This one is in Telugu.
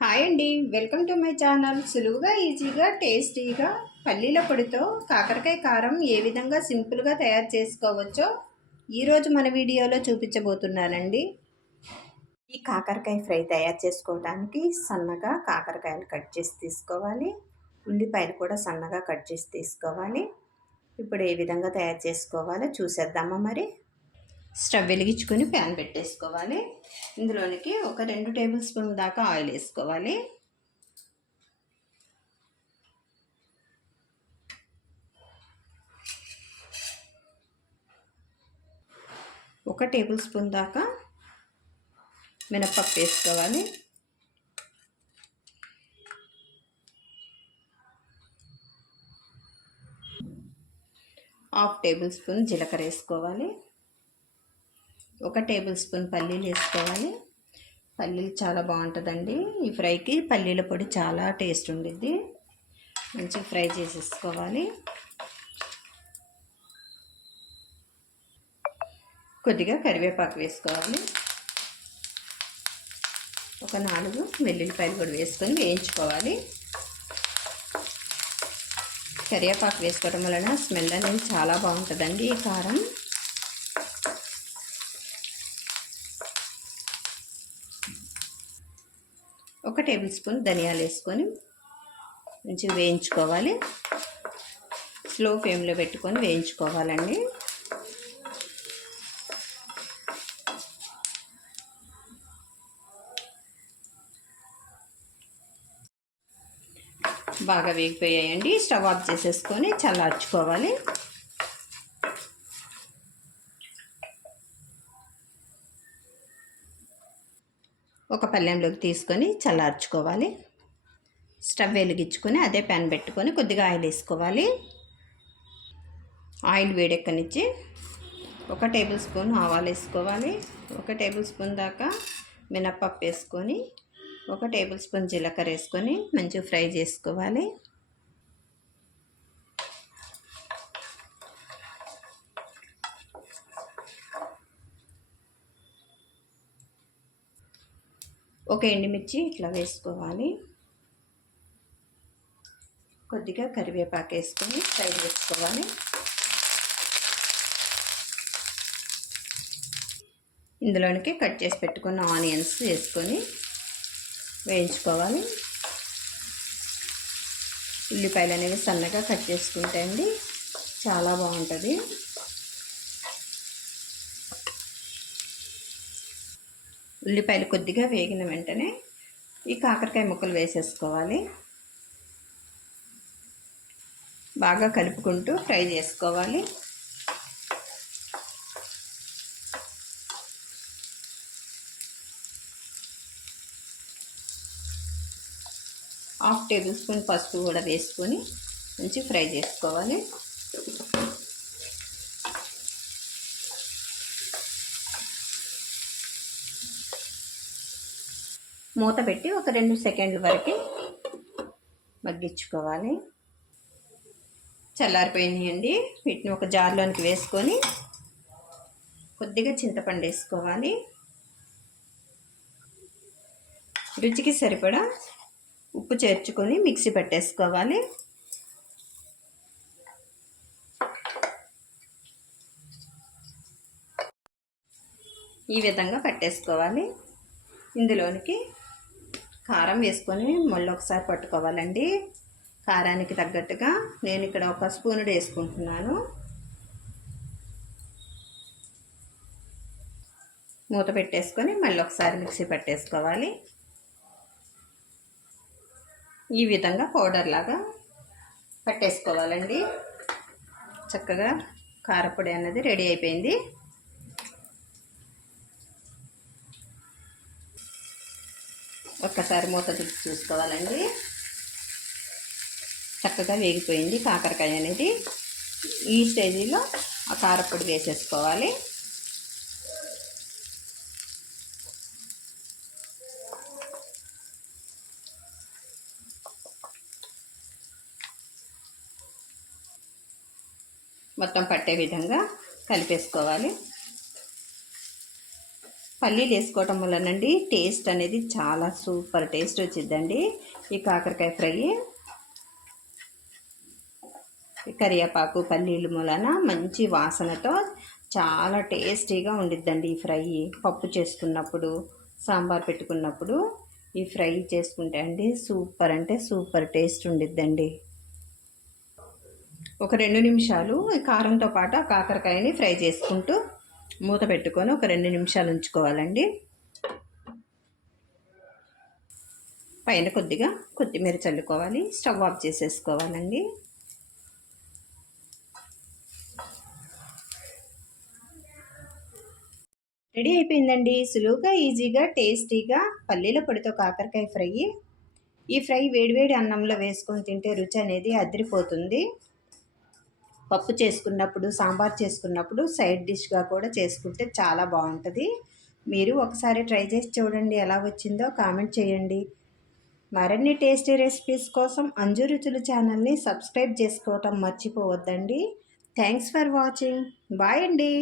హాయ్ అండి. Welcome to my channel. సులువుగా ఈజీగా టేస్టీగా పల్లీల పొడితో కాకరకాయ కారం ఏ విధంగా సింపుల్గా తయారు చేసుకోవచ్చో ఈరోజు మన వీడియోలో చూపించబోతున్నానండి. ఈ కాకరకాయ ఫ్రై తయారు చేసుకోవడానికి సన్నగా కాకరకాయలు కట్ చేసి తీసుకోవాలి. ఉల్లిపాయలు కూడా సన్నగా కట్ చేసి తీసుకోవాలి. ఇప్పుడు ఏ విధంగా తయారు చేసుకోవాలో చూసేద్దామా మరి? స్టవ్ వెలిగించుకొని ప్యాన్ పెట్టేసుకోవాలి. ఇందులోనికి ఒక రెండు టేబుల్ స్పూన్ దాకా ఆయిల్ వేసుకోవాలి. ఒక టేబుల్ స్పూన్ దాకా మినప్పప్పు వేసుకోవాలి. హాఫ్ టేబుల్ స్పూన్ జీలకర్ర వేసుకోవాలి. ఒక టేబుల్ స్పూన్ పల్లీలు వేసుకోవాలి. పల్లీలు చాలా బాగుంటుందండి. ఈ ఫ్రైకి పల్లీల పొడి చాలా టేస్ట్ ఉండిద్ది. మంచిగా ఫ్రై చేసేసుకోవాలి. కొద్దిగా కరివేపాకు వేసుకోవాలి. ఒక నాలుగు వెల్లుల్లిపాయలు కూడా వేసుకొని వేయించుకోవాలి. కరివేపాకు వేసుకోవడం వలన స్మెల్ అనేది చాలా బాగుంటుందండి ఈ కారం. ఒక టేబుల్ స్పూన్ ధనియాలు వేసుకొని మంచిగా వేయించుకోవాలి. స్లో ఫ్లేమ్లో పెట్టుకొని వేయించుకోవాలండి. బాగా వేగిపోయాయండి. స్టవ్ ఆఫ్ చేసేసుకొని చల్లార్చుకోవాలి. ఒక పళ్ళెంలోకి తీసుకొని చల్లార్చుకోవాలి. స్టవ్ వెలిగించుకొని అదే ప్యాన్ పెట్టుకొని కొద్దిగా ఆయిల్ వేసుకోవాలి. ఆయిల్ వేడెక్కనిచ్చి ఒక టేబుల్ స్పూన్ ఆవాలు వేసుకోవాలి. ఒక టేబుల్ స్పూన్ దాకా మినప్పప్పు వేసుకొని ఒక టేబుల్ స్పూన్ జీలకర్ర వేసుకొని మంచిగా ఫ్రై చేసుకోవాలి. ఒక ఎండుమిర్చి ఇట్లా వేసుకోవాలి. కొద్దిగా కరివేపాకు వేసుకొని ఫ్రై వేసుకోవాలి. ఇందులోనికి కట్ చేసి పెట్టుకున్న ఆనియన్స్ వేసుకొని వేయించుకోవాలి. ఉల్లిపాయలు అనేవి సన్నగా కట్ చేసుకుంటే అండి చాలా బాగుంటుంది. ఉల్లిపాయలు కొద్దిగా వేగిన వెంటనే ఈ కాకరకాయ ముక్కలు వేసేసుకోవాలి. బాగా కలుపుకుంటూ ఫ్రై చేసుకోవాలి. హాఫ్ టేబుల్ స్పూన్ పసుపు కూడా వేసుకొని మంచి ఫ్రై చేసుకోవాలి. మూత పెట్టి ఒక రెండు సెకండ్ల వరకు మగ్గించుకోవాలి. చల్లారిపోయినాయండి వీటిని ఒక జార్లోనికి వేసుకొని కొద్దిగా చింతపండు వేసుకోవాలి. రుచికి సరిపడా ఉప్పు చేర్చుకొని మిక్సీ పెట్టేసుకోవాలి. ఈ విధంగా పట్టేసుకోవాలి. ఇందులోనికి కారం వేసుకొని మళ్ళీ ఒకసారి పట్టుకోవాలండి. కారానికి తగ్గట్టుగా నేను ఇక్కడ ఒక స్పూన్ వేసుకుంటున్నాను. మూత పెట్టేసుకొని మళ్ళీ ఒకసారి మిక్సీ పెట్టేసుకోవాలి. ఈ విధంగా పౌడర్ లాగా పట్టేసుకోవాలండి. చక్కగా కారపొడి అనేది రెడీ అయిపోయింది. ఒక్కసారి మూత తీసి చూసుకోవాలండి. చక్కగా వేగిపోయింది కాకరకాయ అనేది. ఈ స్టేజీలో ఆ కారపొడి వేసేసుకోవాలి. మొత్తం పట్టే విధంగా కలిపేసుకోవాలి. పల్లీలు వేసుకోవటం వల్లనండి టేస్ట్ అనేది చాలా సూపర్ టేస్ట్ వచ్చిందండి ఈ కాకరకాయ ఫ్రై. కరివేపాకు పల్లీలు మూలన మంచి వాసనతో చాలా టేస్టీగా ఉండిద్దండి ఈ ఫ్రై. పప్పు చేసుకున్నప్పుడు సాంబార్ పెట్టుకున్నప్పుడు ఈ ఫ్రై చేసుకుంటే అండి సూపర్ అంటే సూపర్ టేస్ట్ ఉండిద్దండి. ఒక రెండు నిమిషాలు ఈ కారంతో పాటు ఆ కాకరకాయని ఫ్రై చేసుకుంటూ మూత పెట్టుకొని ఒక రెండు నిమిషాలు ఉంచుకోవాలండి. పైన కొద్దిగా కొత్తిమీర చల్లుకోవాలి స్టవ్ ఆఫ్ చేసేసుకోవాలండి. రెడీ అయిపోయిందండి. సులువుగా ఈజీగా టేస్టీగా పల్లీల పొడితో కాకరకాయ ఫ్రై. ఈ ఫ్రై వేడివేడి అన్నంలో వేసుకొని తింటే రుచి అనేది అదిరిపోతుంది. పప్పు చేసుకున్నప్పుడు సాంబార్ చేసుకున్నప్పుడు సైడ్ డిష్గా కూడా చేసుకుంటే చాలా బాగుంటుంది. మీరు ఒకసారి ట్రై చేసి చూడండి ఎలా వచ్చిందో కామెంట్ చేయండి. మరిన్ని టేస్టీ రెసిపీస్ కోసం అంజు రుచులు ఛానల్ని సబ్స్క్రైబ్ చేసుకోవటం మర్చిపోవద్దండి. Thanks for watching. బాయ్ అండి.